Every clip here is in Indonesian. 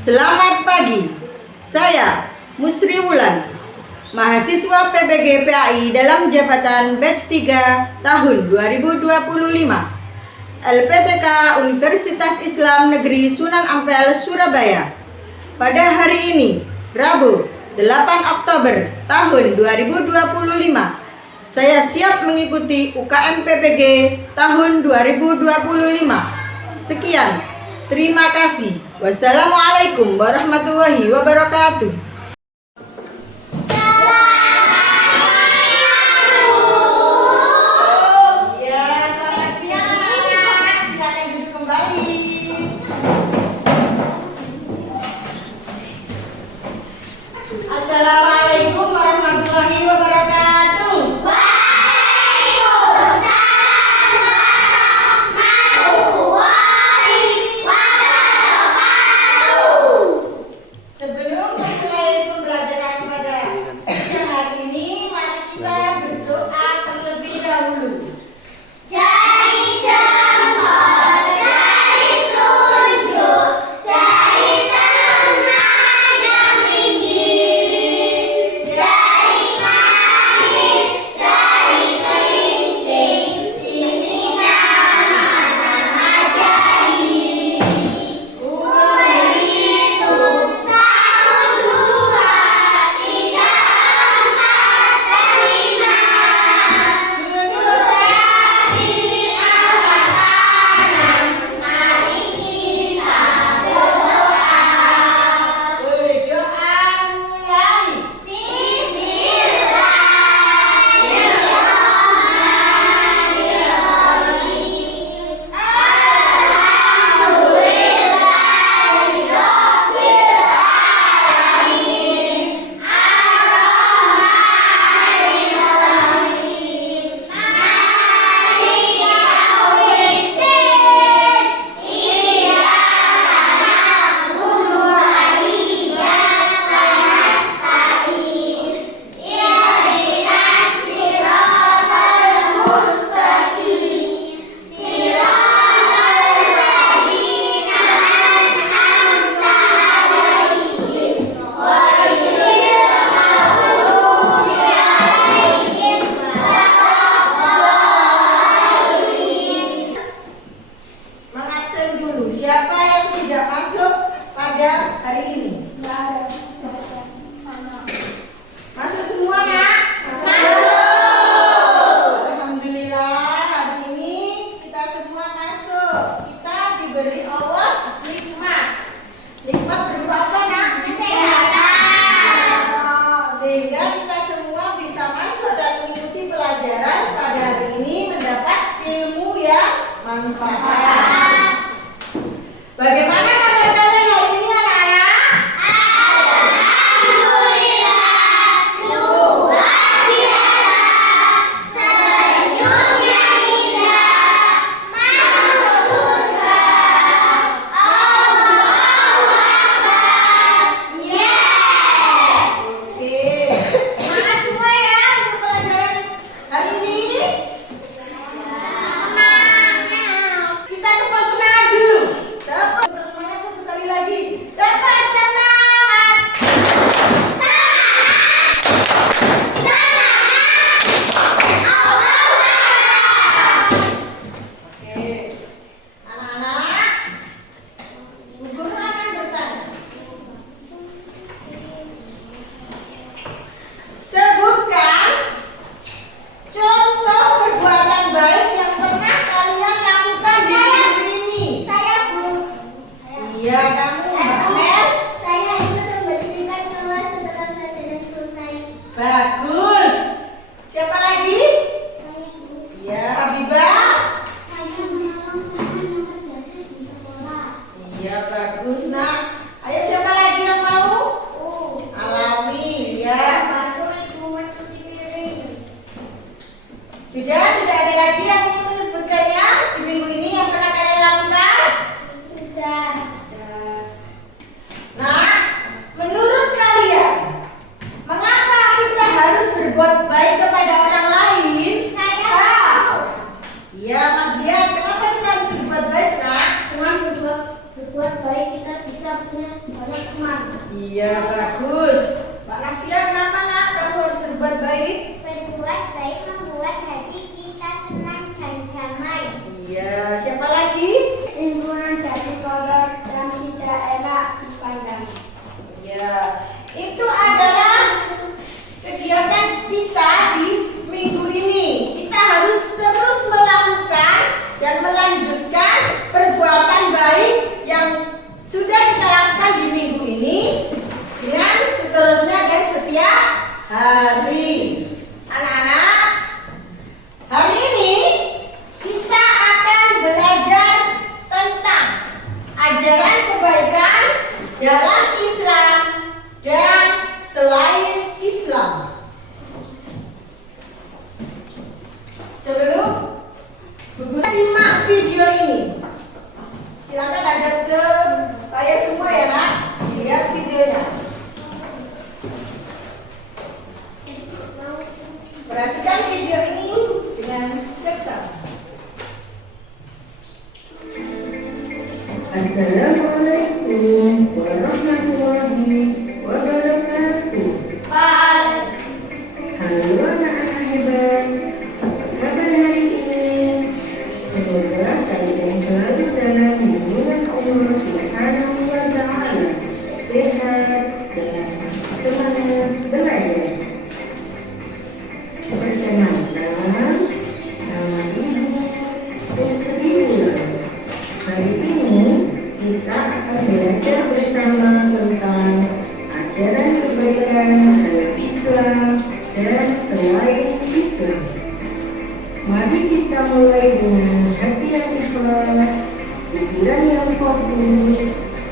Selamat pagi, saya Musri Wulan, mahasiswa PBG PAI dalam jabatan batch 3 tahun 2025, LPTK Universitas Islam Negeri Sunan Ampel, Surabaya. Pada hari ini, Rabu 8 Oktober tahun 2025, saya siap mengikuti UKM PPG tahun 2025. Sekian, terima kasih. Wassalamualaikum warahmatullahi wabarakatuh. Ya, selamat siang. Silakan duduk kembali. Assalamualaikum warahmatullahi wabarakatuh. Sebelum memulai pembelajaran pada siang hari ini, mari kita berdoa terlebih dahulu. Cari jempol, cari tunjuk, cari teman yang tinggi, cari manis, cari kelinting, ini nama ajaib. Berhitung 1, 2, 3, 4, dan 5. Duduk lagi arah kanan, mari kita berdoa. Berdoa mulai. Bismillahirrahmanirrahim. Alhamdulillahirrahmanirrahim. Ar-Rahmanirrahim. Maliki yaumiddin. Iyyaka na'budu wa iyyaka nasta'in. Ihdinas siratal mustaqim. Siratal ladzina an'amta 'alaihim ghairil maghdubi 'alaihim waladdallin. Mengabsen dulu. Siapa yang tidak masuk pada hari ini? Masuk semua, Nak? Alhamdulillah, hari ini kita semua masuk. Kita diberi Allah nikmat. Nikmat berupa apa, Nak? Sehingga kita semua bisa masuk dan mengikuti pelajaran pada hari ini, mendapat ilmu yang manfaat. Bagaimana kabar kalian hari ini, anak-anak? Alhamdulillah, luar biasa. Senyumnya indah, masuk surga. Allahu Akbar. Yes. Oke, semangat semua ya untuk pelajaran hari ini. Semangat. Kita tepuk semangat dulu. Tepuk semangat satu kali lagi. Tepuk semangat. Oke, anak-anak, Bu Guru akan bertanya. Sebutkan contoh perbuatan baik yang pernah kalian lakukan di hidup ini. Saya guru. Iya, kamu, Mel. Saya ikut membersihkan kelas setelah pelajaran selesai. Bagus. Siapa lagi? Saya guru. Iya, Habibah. Saya melakukan yang terjadi di sekolah. Iya, bagus, Nak. Ayo, siapa lagi yang mau? Oh, Alawi, ya. bantu ibu mencuci piring. Sudah tidak ada lagi yang ingin menyebutkannya di minggu ini yang pernah kalian lakukan? Sudah. Nah, menurut kalian, mengapa kita harus berbuat baik kepada orang lain? Saya tahu. Iya, Mas Zian, kenapa kita harus berbuat baik, Nak? Dengan berbuat baik kita bisa punya banyak Perhatikan video ini dengan seksama. Assalamualaikum warahmatullahi wabarakatuh. Halo anak-anak hebat, apa kabar hari ini? Semoga kalian selalu dalam lindungan Allah Subhanahu wa Ta'ala, sehat dan semangat belajar. Perkenalkan, nama Ibu Pusri Wulan. Hari ini kita akan belajar bersama tentang ajaran kebaikan dalam Islam dan selain Islam. Mari kita mulai dengan hati yang ikhlas, pikiran yang fokus,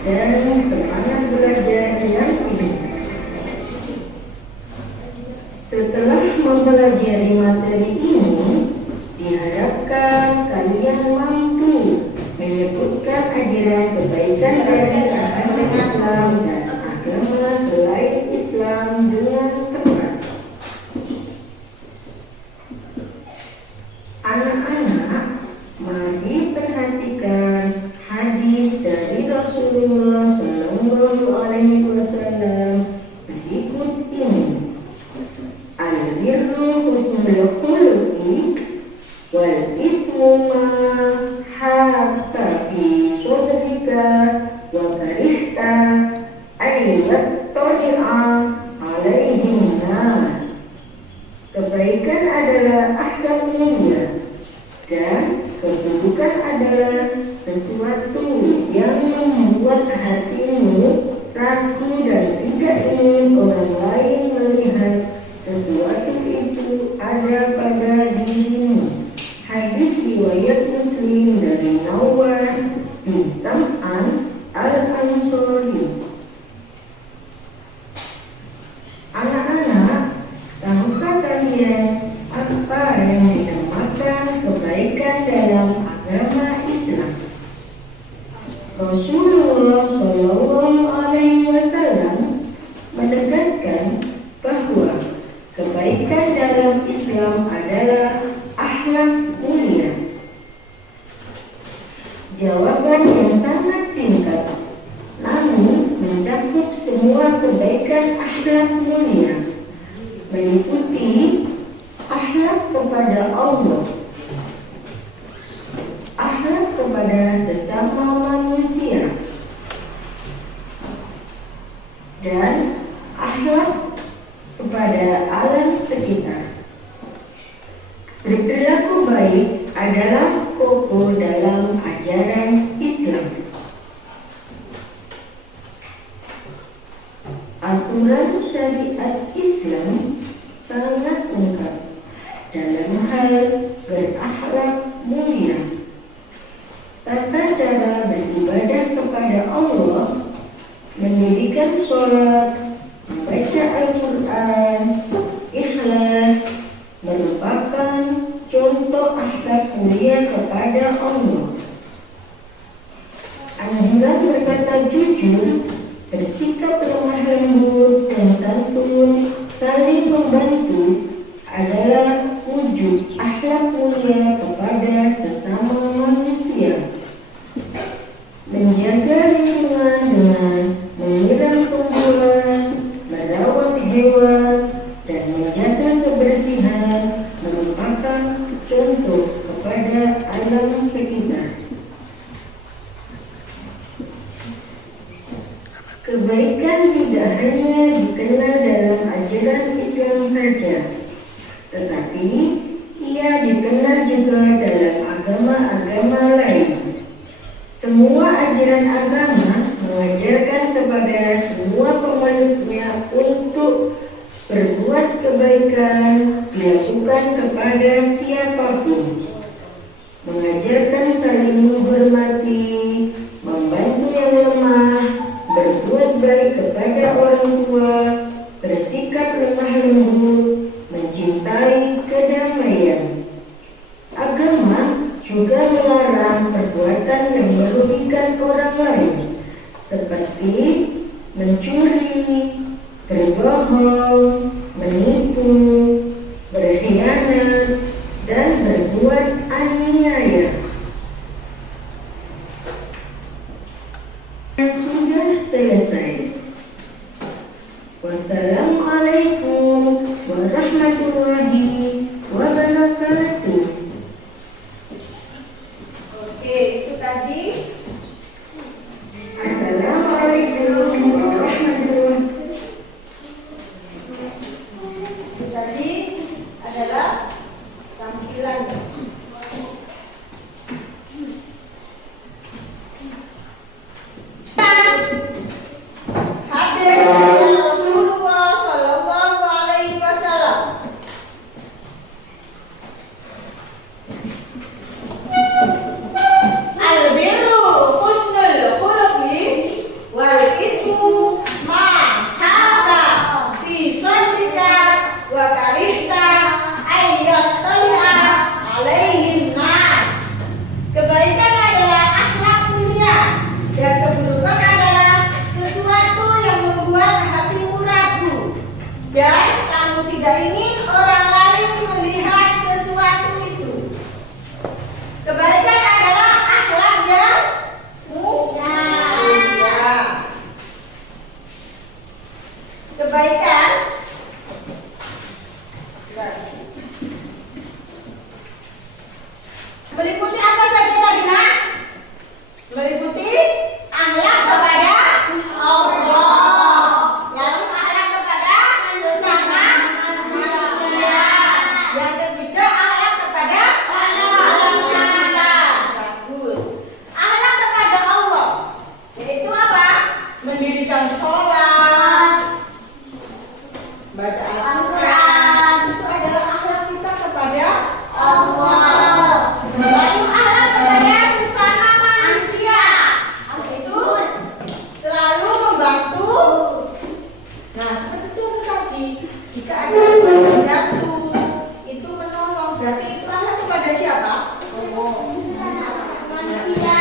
dan semangat belajar yang tinggi. Setelah mempelajari materi ini, diharapkan kalian mampu menyebutkan ajaran kebaikan dari agama Islam dan agama selain Islam dengan tepat. Anak-anak, mari perhatikan hadis dari Rasulullah Sallallahu Alaihi Wasallam berikut ini. Al-birru husnul khuluqi wal ismu ma hatta fi sodrika wa karihta ayyat toli'a alaihin nas. Kebaikan adalah akhlak mulia dan keburukan adalah sesuatu yang membuat hatimu ragu dan tidak ingin orang lain melihat sesuatu itu ada pada dirimu. Hadis riwayat Muslim dari Nawas bin Sam'an al-Ansori. Anak-anak, tahukah kalian apa yang dinamakan kebaikan dalam agama Islam? Rasulullah Shallallahu Alaihi Wasallam menegaskan bahwa kebaikan dalam Islam adalah akhlak mulia. Jawaban yang sangat singkat, namun mencakup semua kebaikan akhlak mulia, meliputi akhlak kepada Allah, akhlak kepada sesama manusia, dan akhlak kepada alam sekitar. Berperilaku baik adalah pokok dalam ajaran Islam. Aturan syariat Islam sangat lengkap dalam hal berakhlak mulia. Tata cara beribadah kepada Allah, mendirikan sholat, membaca Al-Quran, ikhlas, merupakan contoh akhlak mulia kepada Allah. Anjuran berkata jujur, bersikap lemah lembut dan santun, saling membantu adalah wujud akhlak mulia kepada sesama manusia. Menjaga lingkungan dengan menyiram tumbuhan, merawat hewan, dan menjaga kebersihan merupakan contoh kepada alam sekitar. Kebaikan tidak hanya dikenal dalam ajaran Islam saja, tetapi ia dikenal juga dalam agama-agama lain. Semua ajaran agama mengajarkan kepada semua pemeluknya untuk berbuat kebaikan dilakukan kepada siapapun, mengajarkan saling menghormati, membantu yang lemah, berbuat baik kepada orang tua, bersikap lemah lembut, mencintai kedamaian. Agama juga melarang perbuatan yang merugikan orang lain, seperti mencuri, berbohong, menipu, berhina, tampilannya. Hadis dari Rasulullah Sallallahu Alaihi Wasallam. Al-birru husnul khuluqi wal ismu ma haka fi sadrika wa karihta ayyat tali'a alaihim nas. Kebaikan adalah akhlak mulia dan keburukan adalah sesuatu yang membuat hatimu ragu dan kamu tidak ingin orang lain melihat sesuatu itu. Kebaikan adalah akhlak yang mulia. Kebaikan meliputi apa saja tadi, Nak? Meliputi akhlak kepada Allah, lalu akhlak kepada sesama manusia. Yang ketiga akhlak kepada alam sekitar. Bagus. Akhlak kepada Allah yaitu apa? Mendirikan sholat, baca Al-Quran. Itu adalah akhlak kita kepada Allah. Lalu akhlak kepada sesama manusia itu selalu membantu. Nah, seperti contoh tadi, jika ada yang jatuh, itu menolong. Berarti itu akhlak kepada siapa?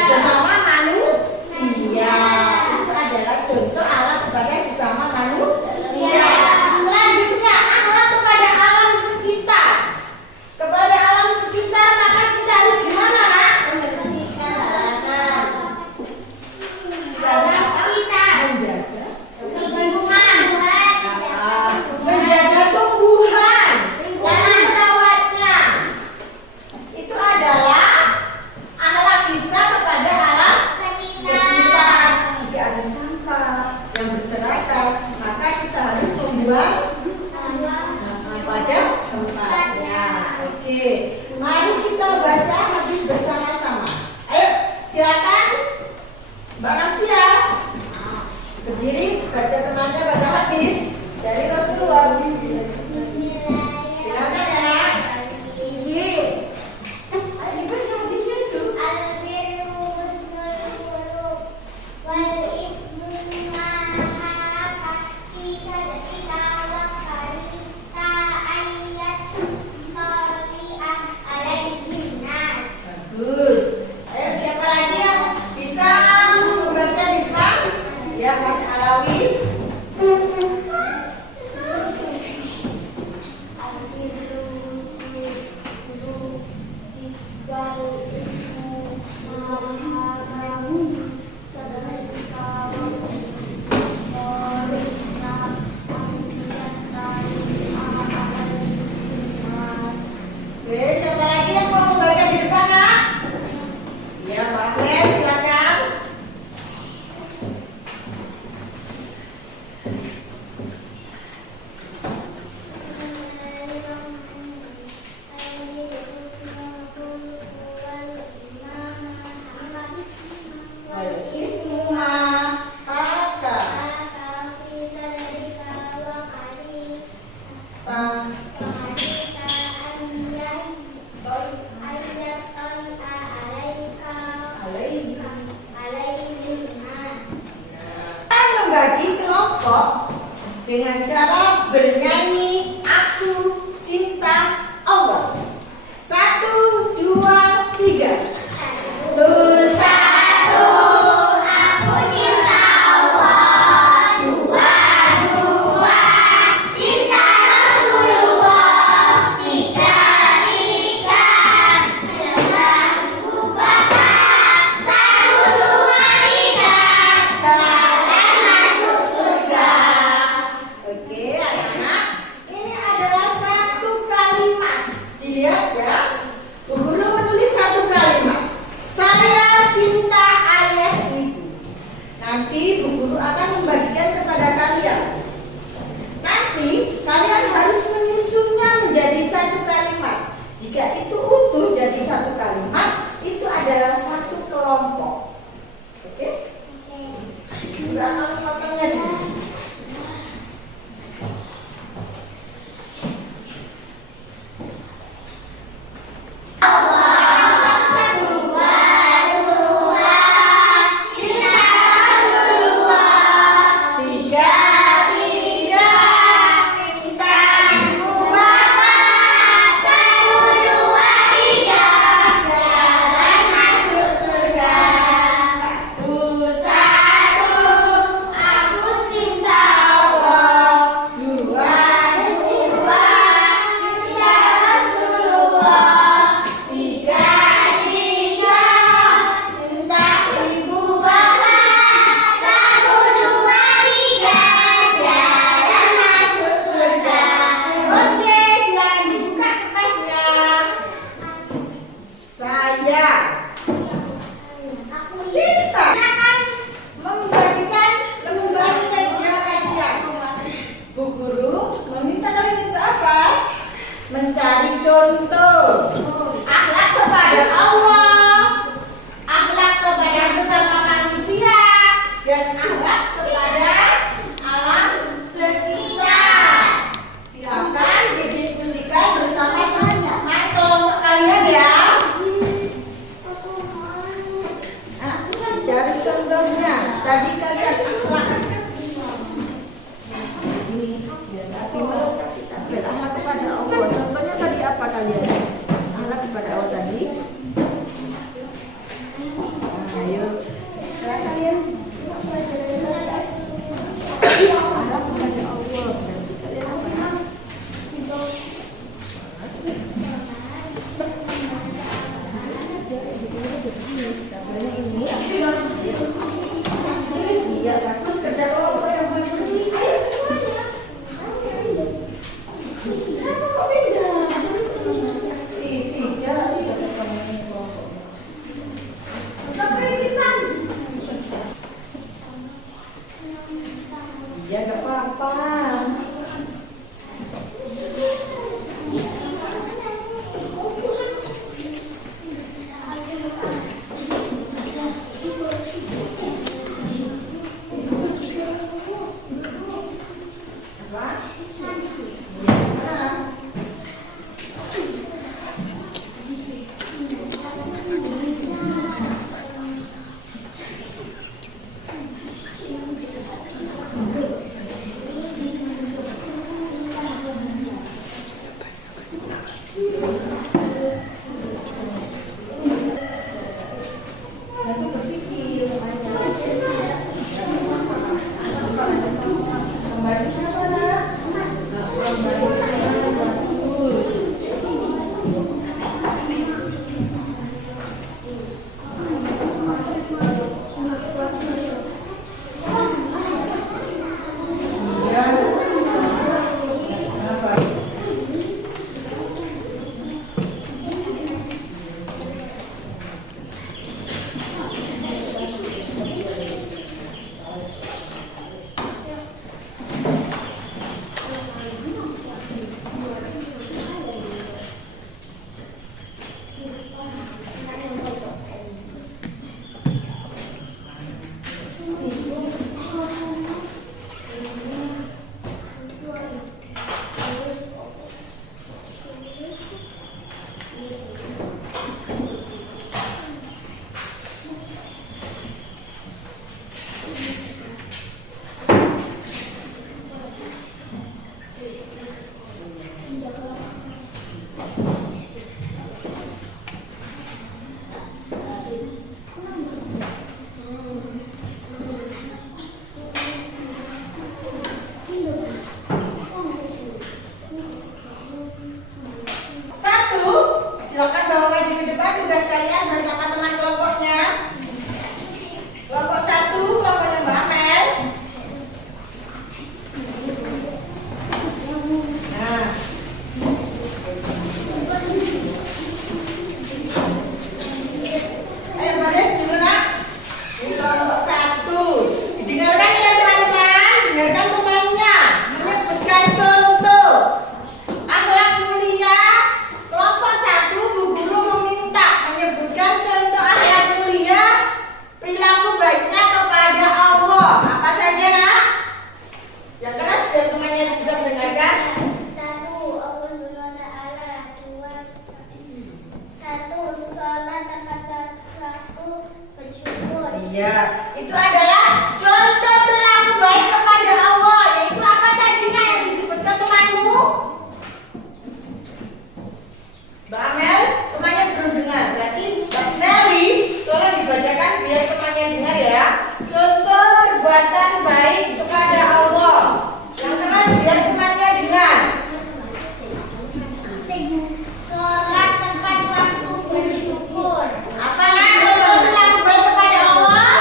Sesama manusia. Itu adalah contoh akhlak kepada sesama manusia. Selanjutnya akhlak kepada alam sekitar. Kepada alam sekitar maka kita harus gimana, Nak? Menjaga tumbuhan dan merawatnya. Itu adalah akhlak kita kepada alam sekitar. Jika ada sampah yang berserakan, maka kita harus membuang pada tempatnya. Oke, mari kita baca hadis bersama-sama. Ayo, silakan Mbak Nafsia berdiri, baca temannya baca hadis dari Rasulullah. Silakan ya, Nak. Ayo dibaca hadisnya itu. Bagus. Ayo siapa lagi yang bisa membaca di depan? Ya, Mas Alawi. Oke, siapa lagi yang mau membaca di depan, Nak? Ya, Pak Nes, silakan. Ismu ma haka membagi kelompok dengan cara bernyanyi Aku Cinta Allah. 1, 2, 3. Oke, anak-anak, ini adalah satu kalimat. Dilihat ya, Bu Guru menulis satu kalimat. Saya cinta ayah ibu. Nanti Bu Guru akan membagikan kepada kalian. Nanti kalian harus menyusunnya menjadi satu kalimat. Jika itu mencari contoh. Akhlak kepada Allah, akhlak kepada sesama manusia, dan akhlak kepada alam sekitar. Silakan didiskusikan bersama teman kelompok kalian ya. Cari contohnya. Tadi kalian akhlak. Akhlak kepada Allah. Contohnya tadi apa kalian? Akhlak kepada Allah tadi. Nah, ayo. Sekarang kalian akhlak kepada Allah. Nanti kalian apa? Iya, bagus kerja kelompok yang paling bersih. Ayo semuanya. Kenapa kok beda? Tidak, sudah ketemu kelompok. Untuk kewajiban. Iya, nggak apa-apa. Silakan bawa maju ke depan tugas kalian bersama teman kelompoknya. Kelompok 1, kelompoknya Mbak Amel. Nah. Ayo baris dulu nak. Ini kelompok 1. Didengarkan ya teman-teman. Dengarkan temannya. Menyebutkan contoh akhlak mulia. Kelompok 1, Bu Guru meminta menyebutkan contoh akhlak mulia perilaku baiknya kepada Allah. Apa saja nak? Yang keras biar temannya bisa mendengarkan. 1. Allah SWT. 2. 1. Sholat tepat waktu, bersyukur. Iya, itu adalah contoh perilaku baik kepada Allah. Yaitu apa tadinya yang disebutkan temanmu? Mbak Amel, temannya belum dengar. Berarti Mbak Sally, tolong dibacakan biar temannya dengar ya. Contoh perbuatan baik kepada Allah. Yang keras biar temannya dengar. Sholat tepat waktu, bersyukur. Apa lah contoh perilaku baik kepada Allah?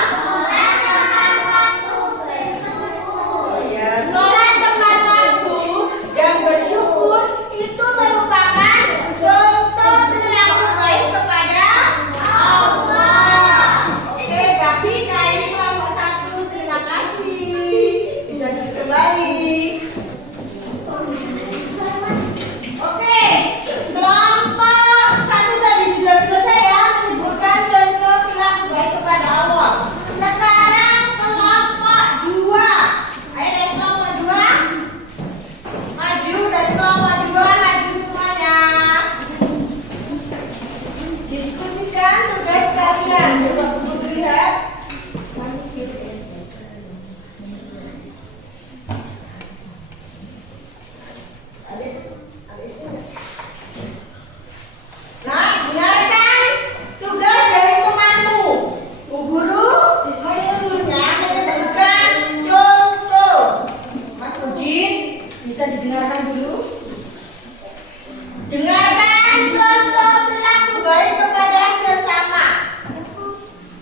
Dengarkan contoh perilaku baik kepada sesama.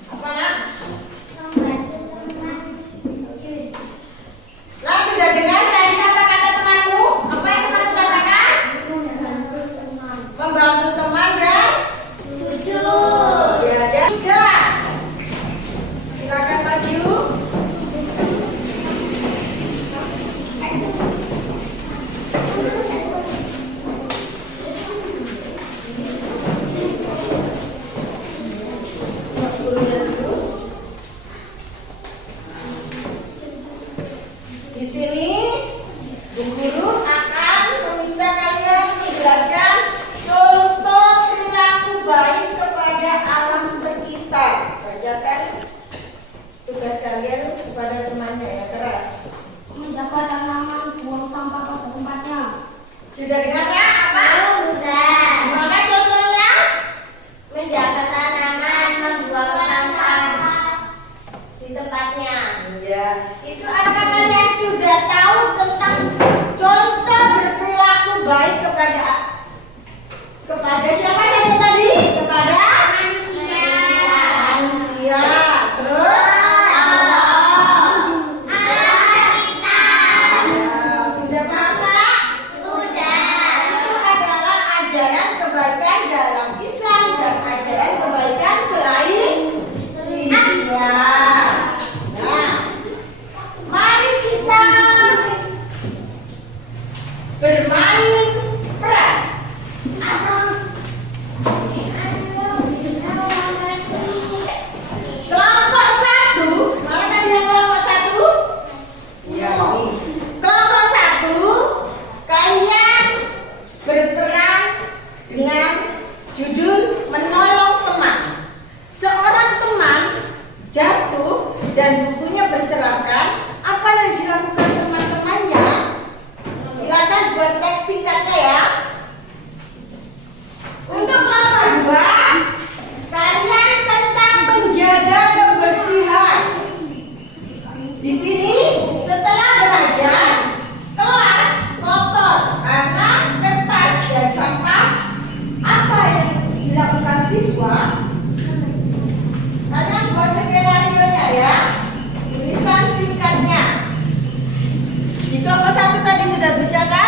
Apa nak? Membantu teman. Lah sudah dengar tadi apa kata temanmu? Apa yang temanmu katakan? Membantu teman. Membantu teman dan Jujur. ya dan tiga. Silakan maju. Di sini Bu Guru akan meminta kalian menjelaskan contoh perilaku baik kepada alam sekitar. Bacakan tugas kalian kepada temannya ya, keras. Menjaga tanaman, buang sampah pada tempatnya. Sudah dengar ya? Apa? Sudah. Gimana contohnya? Menjaga tanaman, membuang sampah di tempatnya. Ya, itu apakah kalian sudah tahu tentang contoh berperilaku baik kepada siapa saja tadi? Kepada Manusia. manusia. Terus ya, sudah paham tak? Sudah. Itu adalah ajaran kebaikan dalam Islam dan ajaran kebaikan selain Islam. Nah, mari kita bermain peran. Kelompok satu, mana tadi yang kelompok satu? Ya, ini. Kelompok satu, kalian berperan dengan judul menolong teman. Seorang teman jatuh dan bukunya berserakan. Apa yang dilakukan teman-temannya? Silakan buat teks singkatnya ya. Untuk kelompok dua, kalian tentang menjaga kebersihan. Di sini setelah belajar, kelas kotor karena kertas dan sampah. Apa yang dilakukan siswa? Kalian buat skenario-nya ya. Tulisan singkatnya. Di kelompok satu tadi sudah bicara.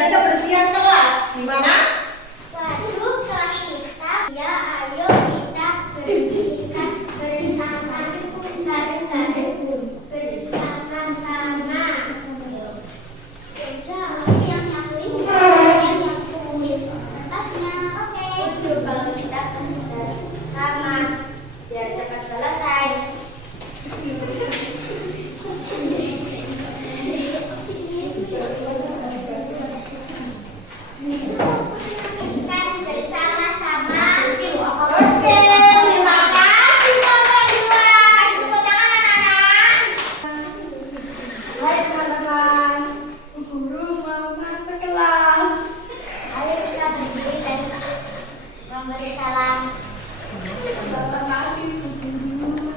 berarti kebersihan kelas. Gimana? Waduh, kelas kita. Ya, ayo kita bersihkan bersama. Bersama-sama. Udah, yang nyapuin, yang tulis kertasnya. Oke. Lucu kalau kita bersama biar cepat selesai. Kan bersama-sama. Oke, terima kasih Bapak Dua. Tepuk tangan anak-anak. Hai teman-teman, Bu Guru mau masuk kelas. Ayo kita berdiri dan memberi salam. Selamat pagi Bu Guru.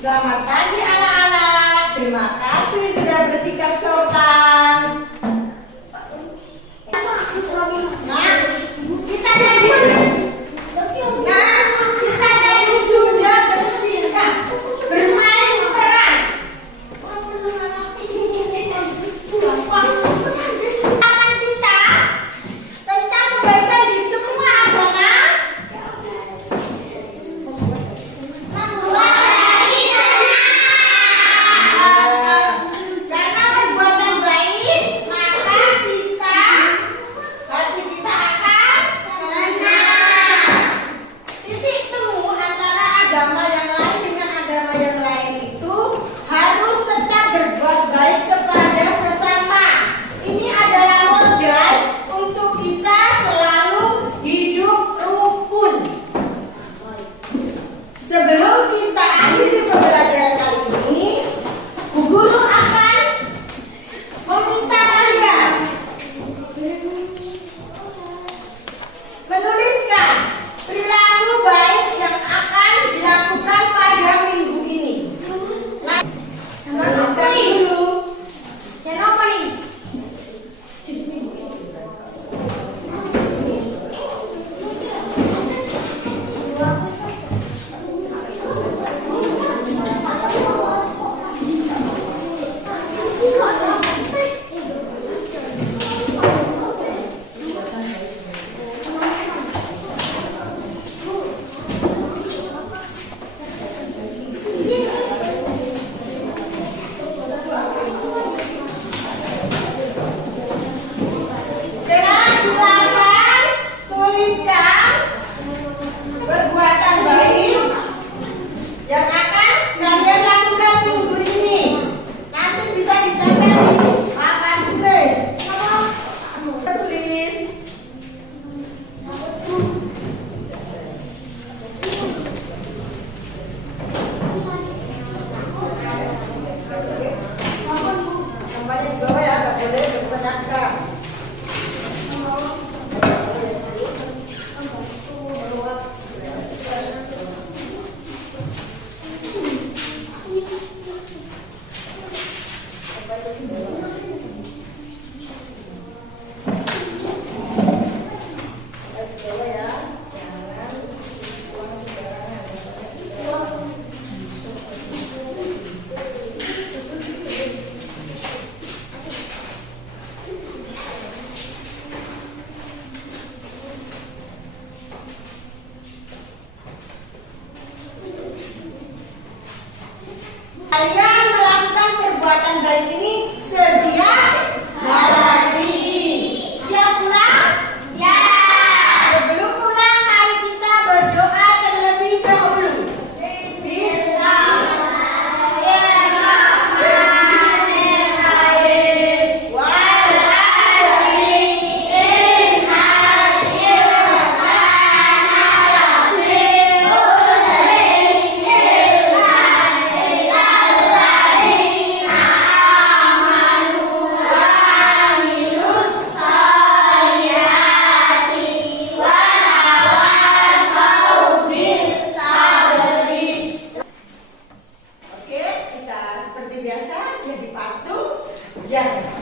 Selamat pagi anak-anak. Terima kasih sudah bersikap sopan. Kita jadi sudah bersikap bermain peran. Aman kita tentang kebaikan di semua agama. Karena perbuatan baik, maka hati kita akan senang. Titik temu antara agama yang lain dengan agama yang lain itu harus tetap berbuat baik kepada sesama. Ini adalah modal untuk kita selalu hidup rukun. Sebelum kita akhiri pembelajaran kali ini, Bu Guru akan meminta kalian menuliskan perilaku baik yang akan dilakukan pada minggu ini. Tuliskan dulu. Jangan apa nih? Sekarang silakan tuliskan perbuatan baik yang akan kalian lakukan minggu ini. Nanti bisa ditempel di papan tulis. Tulis. Namanya di bawah ya, nggak boleh bersedekah. Kalian melakukan perbuatan baik ini setiap hari. Siap pulang? Ya. Sebelum pulang, mari kita berdoa terlebih dahulu. Oke, kita seperti biasa jadi patung. Ya.